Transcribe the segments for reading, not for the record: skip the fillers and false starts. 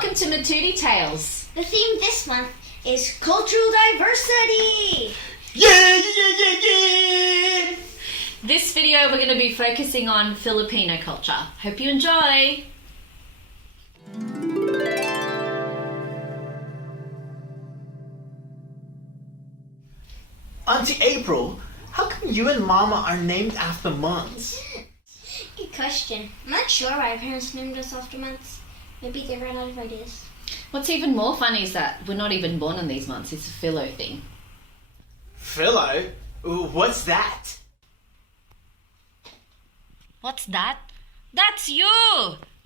Welcome to Matootie Tales. The theme this month is cultural diversity. Yeah, yeah, yeah, yeah! This video we're going to be focusing on Filipino culture. Hope you enjoy. Auntie April, how come you and Mama are named after months? Good question. I'm not sure why our parents named us after months. Maybe they ran out of ideas. What's even more funny is that we're not even born in these months. It's a philo thing. Philo? Ooh, what's that? What's that? That's you!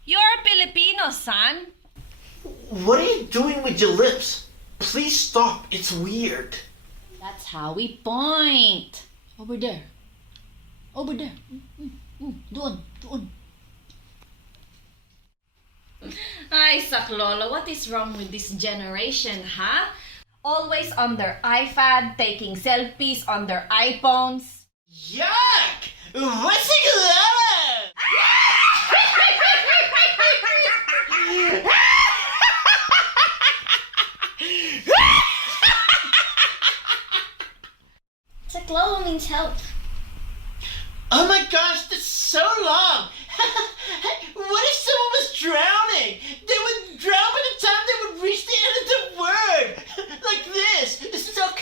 You're a Filipino, son! What are you doing with your lips? Please stop, it's weird. That's how we point. Over there. Over there. Doon. Ay, Saklolo, what is wrong with this generation, huh? Always on their iPad, taking selfies on their iPhones. Yuck! What's it Saklolo means help. Oh my gosh, that's so long! What if someone was drowning? They would drown by the time they would reach the end of the word! Like this! Stuck!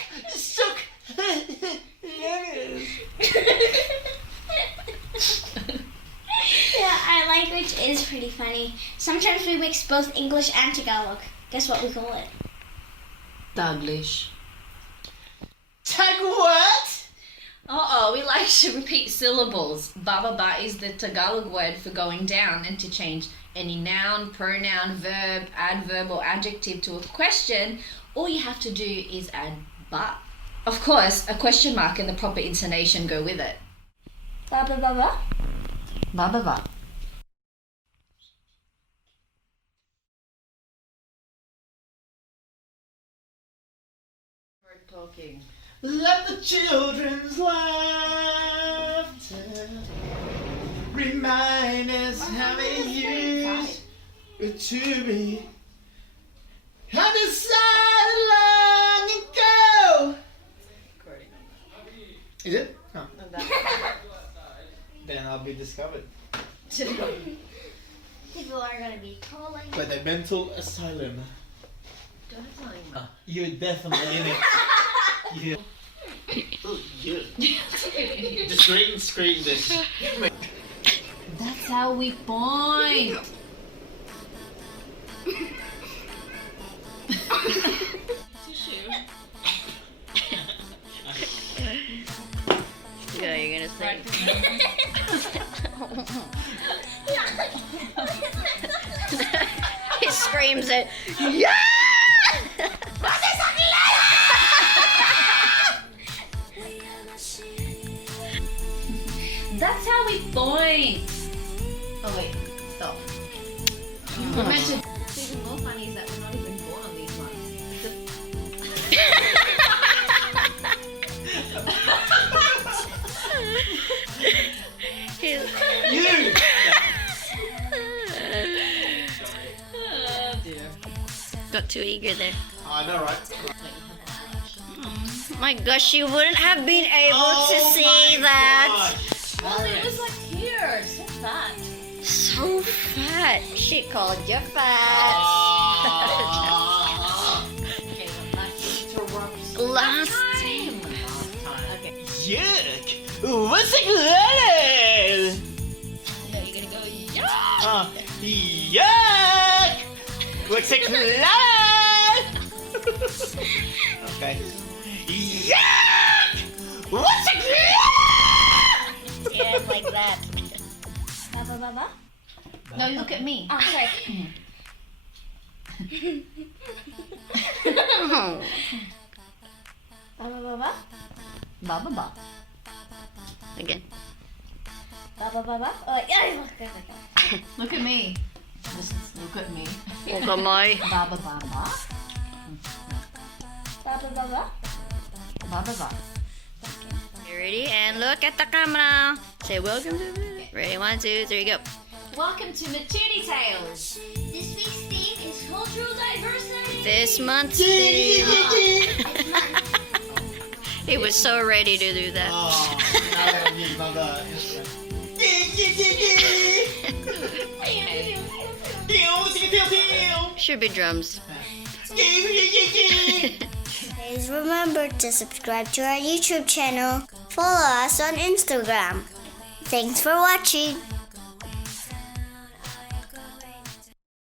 Yeah, our language is pretty funny. Sometimes we mix both English and Tagalog. Guess what we call it? Tag-lish. Tag what? We like to repeat syllables. Bababa is the Tagalog word for going down, and to change any noun, pronoun, verb, adverb or adjective to a question, all you have to do is add ba. Of course, a question mark and the proper intonation go with it. Baba baba. Bababa. We're talking. Let the children's laughter remind us how it used to be. I decided long ago. Is it? Oh. Then I'll be discovered. People are gonna be calling. By the mental asylum. You're definitely in it. Yeah. Oh, yeah. Just green screen this. That's how we point. Yeah, you're gonna say. He screams it. Yeah! That's how we point. Oh wait, stop. We're meant to. What's even more funny is that we're not even born on these ones. You! Oh dear. Got too eager there. I know, right? My gosh, you wouldn't have been able to see that. Well, it was like here, so fat. So fat. She called you fat. Okay, Last time. Okay. Yuck! What's it called? Yeah, you're gonna go. Yeah. Yuck! What's it called? Okay. Yuck! What's it called? Yeah, like that. Baba baba. No, look at me. Oh, sorry. Baba baba. Baba ba. Again. Baba baba. Oh, yeah. Look at me. Just look at me. Look at my. Baba baba. Baba baba. Baba ba. You ready? And look at the camera. Say welcome to the... Ready? 1, 2, 3, go. Welcome to Matootie Tales. This week's theme is cultural True diversity. This month's Yeah, theme. yeah, yeah. He was so ready to do that. Oh, now I gotta use my instrument. Should be drums. Please remember to subscribe to our YouTube channel. Follow us on Instagram. Thanks for watching.